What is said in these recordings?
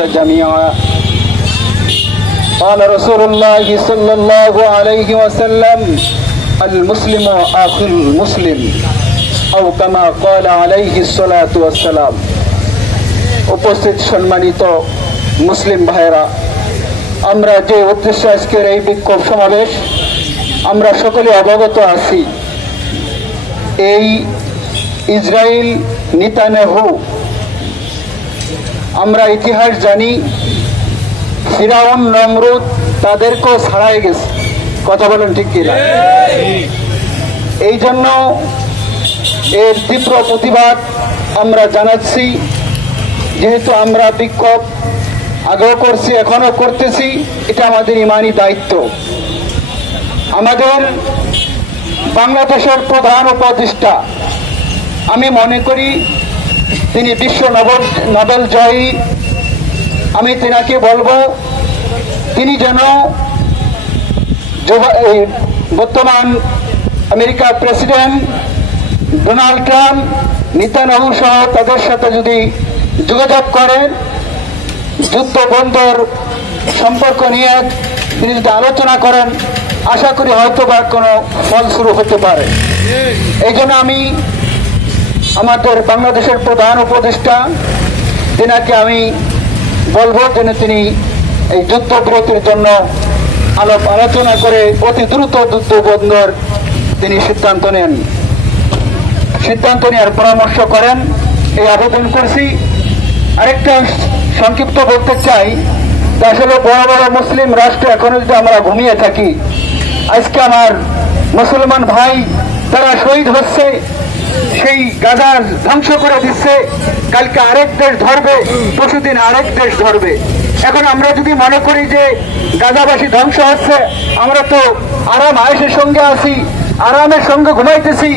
جميعا قال رسول الله صلى الله عليه وسلم المسلم أخو المسلم أو كما قال عليه الصلاة والسلام। উপস্থিত সম্মানিত মুসলিম ভাইরা, আমরা যে উদ্দেশ্যে আজকের এই বিক্ষোভ সমাবেশ, আমরা সকলে অবগত আছি। এই ইসরায়েল নেতানিয়াহু, আমরা ইতিহাস জানি, ফিরাউন নমরুদ তাদেরকেও ছাড়াই গেছে। কথা বলেন ঠিক কিনা? এই জন্য এর তীব্র প্রতিবাদ আমরা জানাচ্ছি। যেহেতু আমরা বিক্ষোভ আগেও করছি, এখনো করতেছি, এটা আমাদের ইমানি দায়িত্ব। আমাদের বাংলাদেশের প্রধান উপদেষ্টা, আমি মনে করি তিনি বিশ্ব নোবেল জয়ী। আমি তেনাকে বলবো, তিনি যেন বর্তমান আমেরিকার প্রেসিডেন্ট ডোনাল্ড ট্রাম্প, নেতানিয়াহু সহ তাদের সাথে যদি যোগাযোগ করেন, যুদ্ধ বন্ধের সম্পর্ক নিয়ে তিনি যদি আলোচনা করেন, আশা করি হয়তো বা কোনো ফল শুরু হতে পারে। এই জন্য আমি আমাদের বাংলাদেশের প্রধান উপদেষ্টা তেনাকে আমি বলবো যেন তিনি এই যুদ্ধবিরতির জন্য আলোচনা করে অতি দ্রুত যুদ্ধ বন্ধের তিনি সিদ্ধান্ত নেওয়ার পরামর্শ করেন, এই আবেদন করছি। আরেকটা সংক্ষিপ্ত বলতে চাই, আসলে বড় বড় মুসলিম রাষ্ট্র এখনো যদি আমরা ঘুমিয়ে থাকি, আজকে আমার মুসলমান ভাই তারা শহীদ হচ্ছে, সেই গাজা ধ্বংস করে দিচ্ছে, কালকে আরেক দেশ ধরবে, পরশুদিন আরেক দেশ ধরবে। এখন আমরা যদি মনে করি যে গাজাবাসী ধ্বংস হচ্ছে, আমরা তো আরাম আয়েশের সঙ্গে আছি, আরামের সঙ্গে ঘুমাইতেছি,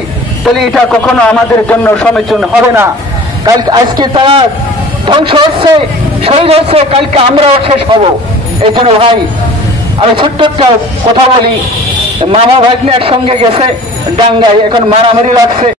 তাহলে এটা কখনো আমাদের জন্য সমীচীন হবে না। আজকে তারা ধ্বংস হচ্ছে, শহীদ হচ্ছে, কালকে আমরাও শেষ হব। এই জন্য ভাই, আমি ছোট্ট একটা কথা বলি, মামা ভাগ্নে একসঙ্গে গেছে ডাঙ্গায়, এখন মারামারি লাগছে।